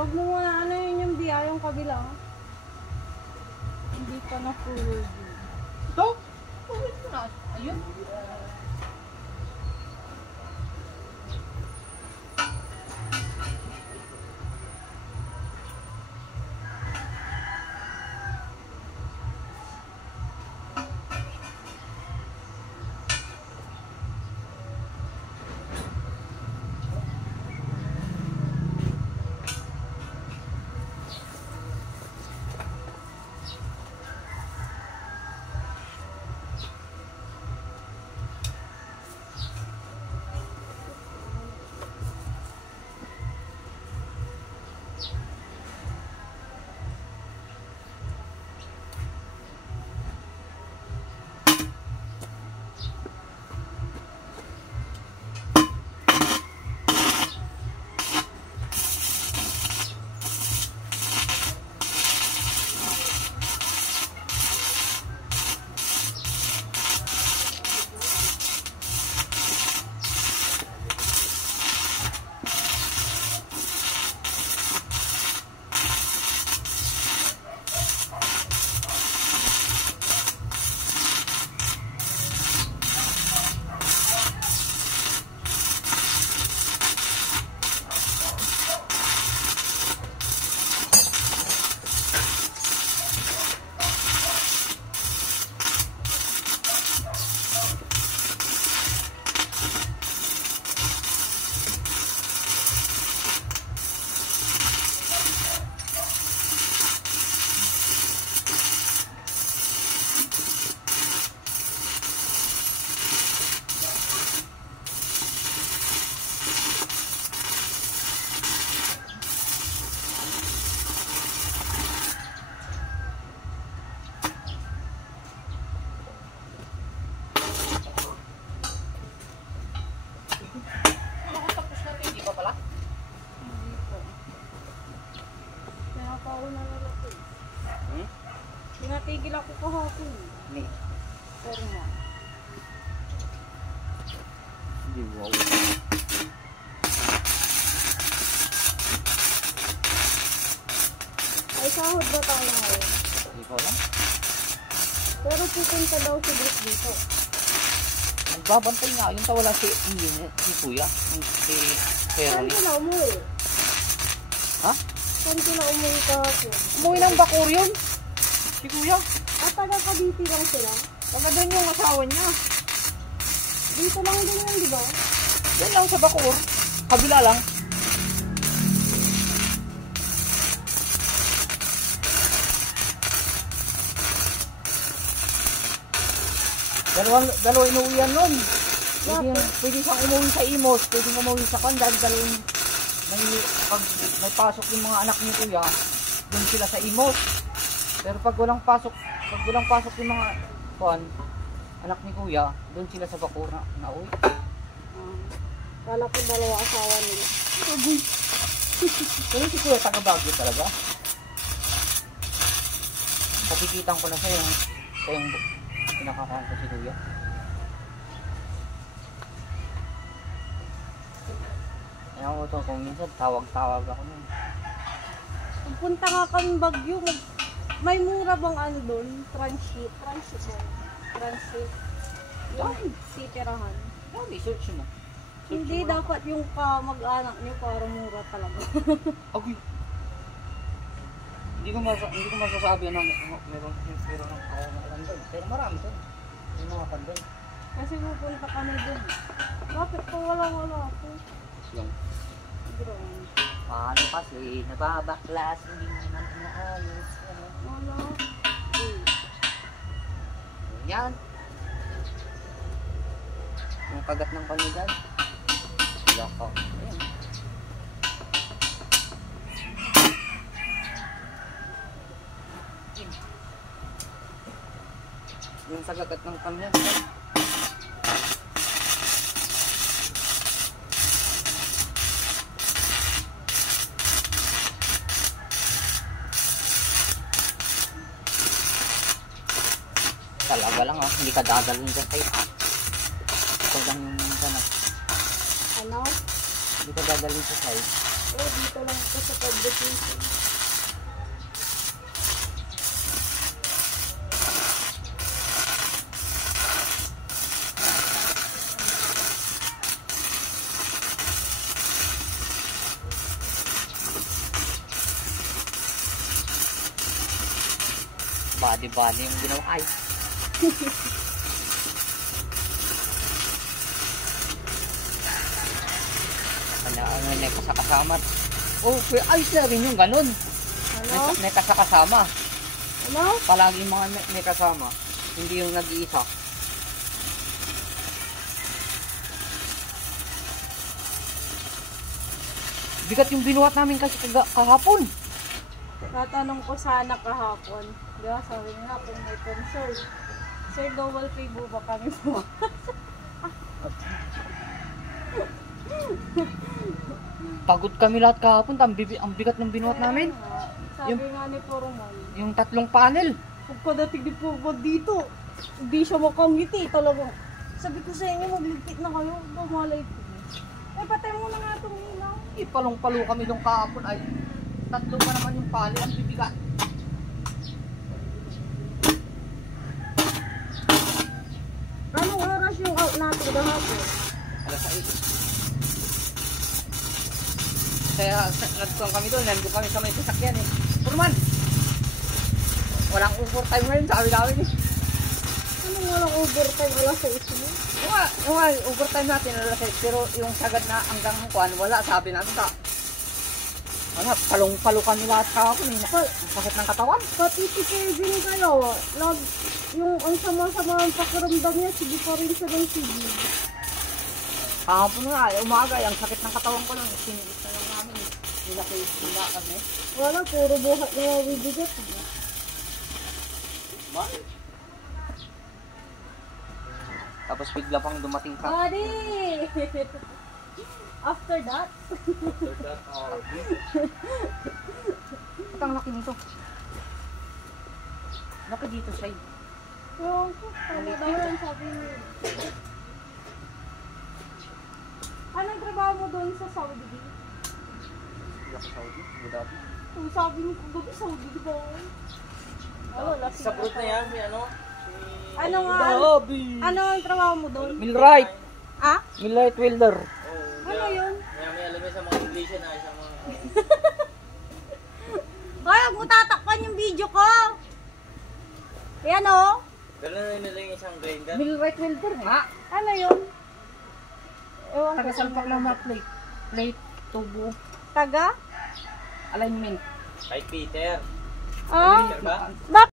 Huwag mo nga, ano yun yung diya, yung kabila. Hindi pa na-full. Ito? Ulit ko na. Ayun. Pinatigil ako kahapon. Ni. Pero nga. Hindi, wow. Ay, sahod ba tayo ngayon? Hindi ko alam. Pero pupunta daw si Bruce dito. Nagbabantay nga. Yung tawala si Kuya. Si Saan Ferry. sila umuwi? Ha? Saan sila umuwi kahapon? Umuwi ng Bacoor yun. Si Kuya. At taga-Cavite lang sila? Taga doon yung asawa niya. Dito lang din yan, di ba? Yan lang sa Bacoor. Kabila lang. Dalawa inuwian nun. Pwede siyang umuwi sa Imos, pwede umuwi sa Pandan, dalawang pag may pasok yung mga anak ni Kuya, doon sila sa Imos. Pero pag walang pasok Pag walang pasok yung mga kuan, anak ni kuya, doon sila sa bakura na uwi. Kala ko dalawa asawa nila. Pero si kuya taga Baguio talaga. Pagigitan ko na sa yung pinakakuhan ko si kuya. Kaya ko ito, kung minsan tawag-tawag ako nun. Punta nga kami Baguio, may mura bang ano doon? Transit. Yung titirahan. Dami, search mo. Hindi dapat yung kamag-anak niyo para mura talaga. Okay. Hindi ko masasabi na meron ng doon. Pero marami doon. May mga doon. Kasi pupunta kami doon. Bakit po wala ako? Yung Ground. paano kasi nababaklas, hindi naman naayos. Wala. Yan. Yung kagat ng panigan. Wala ko. Ayan. Yung sa kagat ng panigan. Talaga lang hindi ka dadalhin dyan kayo. Ito lang yung sana. Ano? Hindi ka dadalhin sa side. Dito lang ako sa publication. Body yung ginawa ay. May kasama. Oh, ayos na rin yung ganun. Ano? May kasama. Ano? Palagi mga may kasama. Hindi yung nag-iisa. Bigat yung binuhat namin kasi kahapon. Tatanong ko sana kahapon. Di ba, sabi nga kung may concern. Sir, double pay ba kami po? Pagod kami lahat kahapon. Ang bigat ng binuhat namin. Sabi nga ni Poroman. Yung 3 panel. Pagkadating ni Poroman dito, hindi siya makangiti talagang. Sabi ko sa inyo, magligpit na kayo. Bumalay ko. Patay mo na nga itong ilaw. Ipalong-palo kami nung kahapon ay 3 pa naman yung panel. Ang bibigat. Anong oras yung out natin kahapon? Alas 6. Kaya nagtuwang kami doon, nandun kami sa may sasakyan eh. Purman! Walang overtime ngayon, sabi namin eh. Anong walang overtime? Wala sa ito mo? Yung overtime natin, alas 6, pero yung sagad na hanggang kuan, wala, sabi namin ka. Wala, palong-palo kami lahat kahapon eh. Ang sakit ng katawan. Pati si Kevin kayo, yung ang sama-sama ang pakiramdam niya, sige pa rin siya ng sige. Kahapon nga, umaga, ang sakit ng katawan ko lang, sinilis na lang namin eh. Nila kami. Wala, puro buhat na mabibigat. Bakit? Tapos bigla pang dumating ka. Buddy! After that? Ang laki nito. Laki dito siya. Yung, ano daw yan, sabi niyo. Anong trabaho mo doon sa Saudi? Laki Saudi, Abu Dhabi. Kung sabi niyo kung gabi Saudi, di ba? Ano, lasing Sa fruit na yan, may ano? Ano nga? Ano ang trabaho mo doon? Millwright. Ah? Millwright welder. Ano yun? May alam mo sa mga English na, sa mga... Kaya huwag mo tatakpan yung video ko! Ayan o! Gano'n na nila yung isang grinder. Millwright welder nga. Ano yun? Ewan ko. Taga-salpak lang na plate. Plate, tubo, Taga? alignment. Kay Peter. Ah? Peter ba? Bakit?